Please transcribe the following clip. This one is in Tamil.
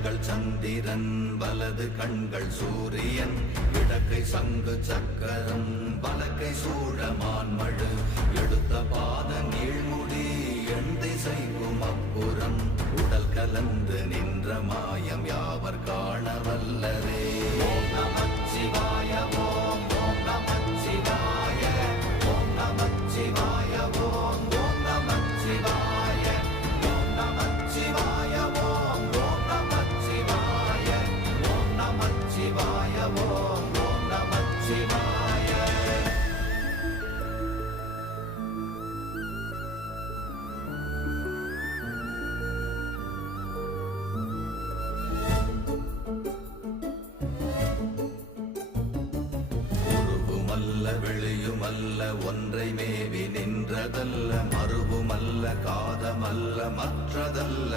கண்கள் சந்திரன் வலது கண்கள் சூரியன் இடக்கை சங்கு சக்கரம் வலக்கை சூழமான்மழு எடுத்த பாத நீழ்முடி எண் திசைக்கும் அப்புறம் உடல் கலந்து நின்ற மாயம் யாவர் காண வல்லரே. ஓம் நமச்சிவாய ஓம் ஓம் நமச்சிவாய ஓம் நமச்சிவாய ஓம் ஓம் நமச்சிவாய ஓம் நமச்சிவாய ஓம் ஓம் நமச்சிவாய ஓம் நமச்சிவாய ஓம் ஓம் நமச்சிவாய. வெளியுமல்ல ஒன்றை மேவி நின்றதல்ல மறுவுமல்ல காதமல்ல மற்றதல்ல